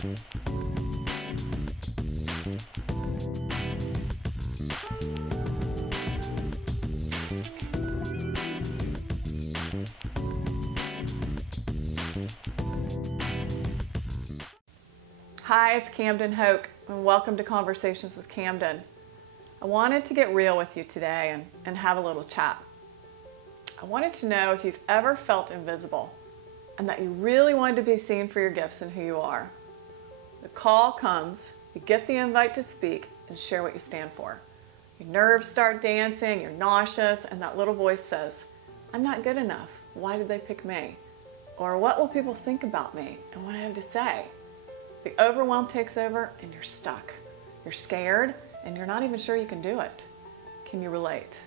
Hi, it's Camden Hoke, and welcome to Conversations with Camden. I wanted to get real with you today and have a little chat. I wanted to know if you've ever felt invisible and that you really wanted to be seen for your gifts and who you are. The call comes, you get the invite to speak and share what you stand for. Your nerves start dancing, you're nauseous, and that little voice says, I'm not good enough. Why did they pick me? Or what will people think about me and what I have to say? The overwhelm takes over and you're stuck. You're scared and you're not even sure you can do it. Can you relate?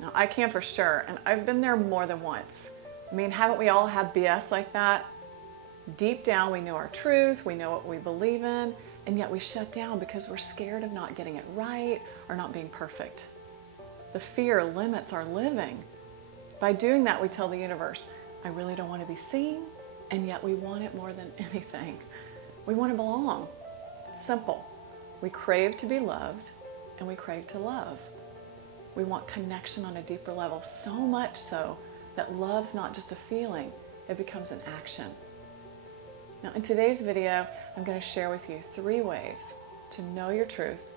Now, I can for sure, and I've been there more than once. I mean, haven't we all had BS like that? Deep down, we know our truth, we know what we believe in, and yet we shut down because we're scared of not getting it right or not being perfect. The fear limits our living. By doing that, we tell the universe, I really don't want to be seen, and yet we want it more than anything. We want to belong. It's simple. We crave to be loved, and we crave to love. We want connection on a deeper level, so much so that love's not just a feeling, it becomes an action. Now, in today's video, I'm going to share with you 3 ways to know your truth,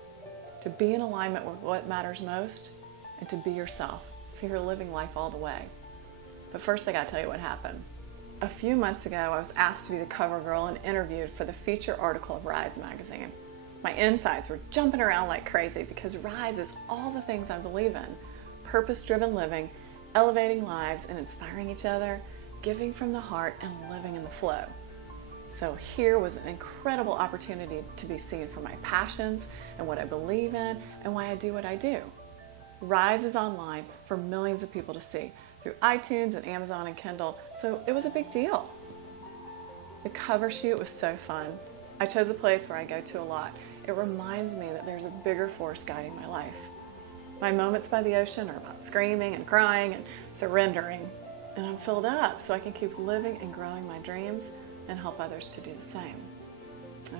to be in alignment with what matters most, and to be yourself, so you're living life all the way. But first, I got to tell you what happened. A few months ago, I was asked to be the cover girl and interviewed for the feature article of Rise magazine. My insides were jumping around like crazy because Rise is all the things I believe in. Purpose-driven living, elevating lives and inspiring each other, giving from the heart and living in the flow. So here was an incredible opportunity to be seen for my passions and what I believe in and why I do what I do. Rise is online for millions of people to see through iTunes and Amazon and Kindle, so it was a big deal. The cover shoot was so fun. I chose a place where I go to a lot. It reminds me that there's a bigger force guiding my life. My moments by the ocean are about screaming and crying and surrendering, and I'm filled up so I can keep living and growing my dreams and help others to do the same.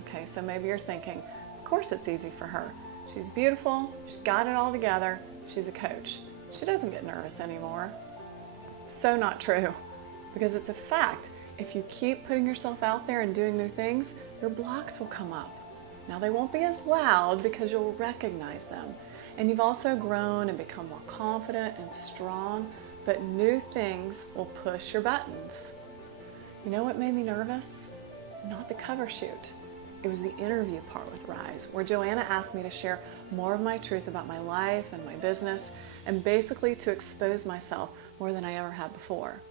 Okay, so maybe you're thinking, of course it's easy for her. She's beautiful, she's got it all together, she's a coach. She doesn't get nervous anymore. So not true, because it's a fact. If you keep putting yourself out there and doing new things, your blocks will come up. Now they won't be as loud because you'll recognize them. And you've also grown and become more confident and strong, but new things will push your buttons. You know what made me nervous? Not the cover shoot. It was the interview part with Rise, where Joanna asked me to share more of my truth about my life and my business, and basically to expose myself more than I ever had before.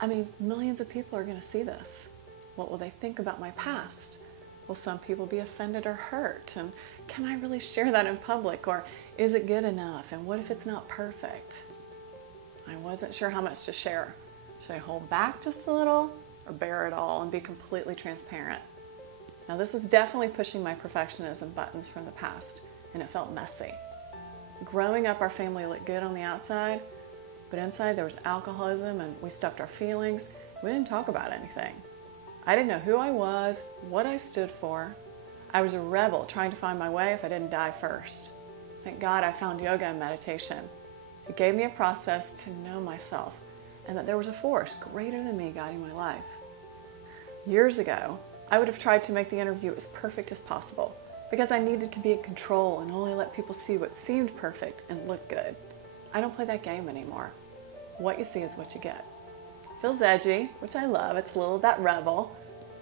I mean, millions of people are going to see this. What will they think about my past? Will some people be offended or hurt? And can I really share that in public? Or is it good enough? And what if it's not perfect? I wasn't sure how much to share. Should I hold back just a little or bear it all and be completely transparent? Now, this was definitely pushing my perfectionism buttons from the past, and it felt messy. Growing up, our family looked good on the outside, but inside there was alcoholism and we stuffed our feelings. We didn't talk about anything. I didn't know who I was, what I stood for. I was a rebel trying to find my way if I didn't die first. Thank God I found yoga and meditation. It gave me a process to know myself and that there was a force greater than me guiding my life. Years ago, I would have tried to make the interview as perfect as possible because I needed to be in control and only let people see what seemed perfect and looked good. I don't play that game anymore. What you see is what you get. It feels edgy, which I love. It's a little of that rebel,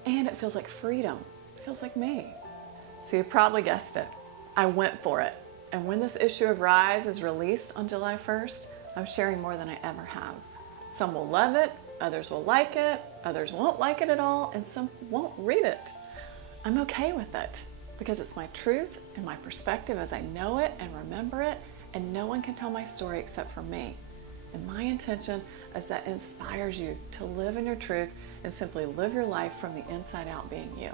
and it feels like freedom. It feels like me. So you probably guessed it. I went for it. And when this issue of Rise is released on July 1st, I'm sharing more than I ever have. Some will love it, others will like it, others won't like it at all, and some won't read it. I'm okay with it because it's my truth and my perspective as I know it and remember it, and no one can tell my story except for me. And my intention is that it inspires you to live in your truth and simply live your life from the inside out being you.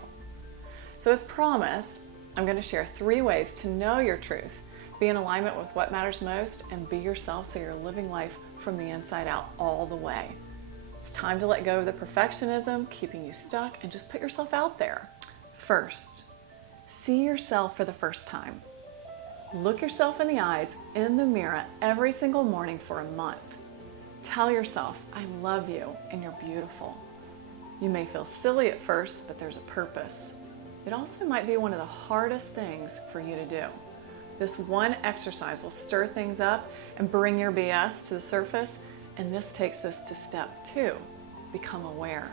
So as promised, I'm going to share 3 ways to know your truth, be in alignment with what matters most, and be yourself so you're living life from the inside out all the way. It's time to let go of the perfectionism, keeping you stuck, and just put yourself out there. First, see yourself for the first time. Look yourself in the eyes in the mirror every single morning for a month. Tell yourself, I love you and you're beautiful. You may feel silly at first, but there's a purpose. It also might be one of the hardest things for you to do. This one exercise will stir things up and bring your BS to the surface, and this takes us to step 2, become aware.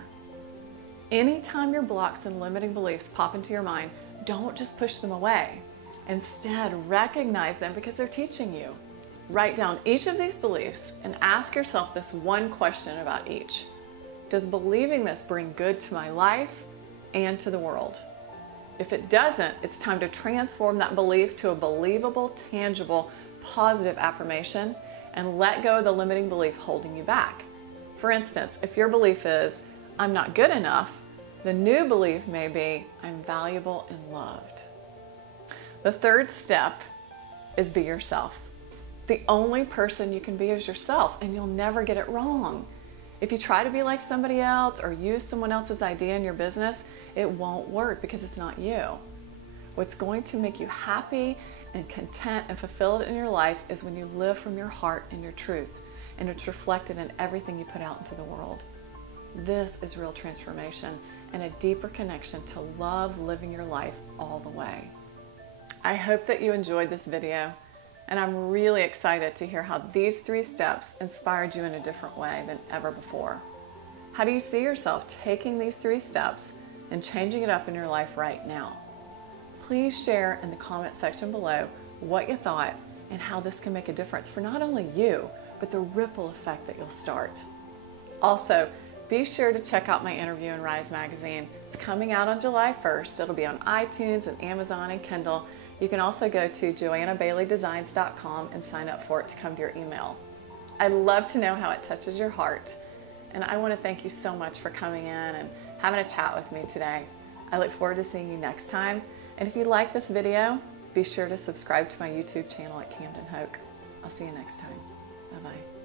Anytime your blocks and limiting beliefs pop into your mind, don't just push them away. Instead, recognize them because they're teaching you. Write down each of these beliefs and ask yourself this one question about each. Does believing this bring good to my life and to the world? If it doesn't, it's time to transform that belief to a believable, tangible, positive affirmation and let go of the limiting belief holding you back. For instance, if your belief is, I'm not good enough, the new belief may be, I'm valuable and loved. The third step is be yourself. The only person you can be is yourself, and you'll never get it wrong. If you try to be like somebody else or use someone else's idea in your business, it won't work because it's not you. What's going to make you happy and content and fulfilled in your life is when you live from your heart and your truth, and it's reflected in everything you put out into the world. This is real transformation and a deeper connection to love living your life all the way. I hope that you enjoyed this video, and I'm really excited to hear how these 3 steps inspired you in a different way than ever before. How do you see yourself taking these 3 steps and changing it up in your life right now? Please share in the comment section below what you thought and how this can make a difference for not only you, but the ripple effect that you'll start. Also, be sure to check out my interview in Rise Magazine. It's coming out on July 1st. It'll be on iTunes and Amazon and Kindle. You can also go to JoannaBaileyDesigns.com and sign up for it to come to your email. I'd love to know how it touches your heart. And I want to thank you so much for coming in and having a chat with me today. I look forward to seeing you next time. And if you like this video, be sure to subscribe to my YouTube channel at Camden Hoke. I'll see you next time. Bye-bye.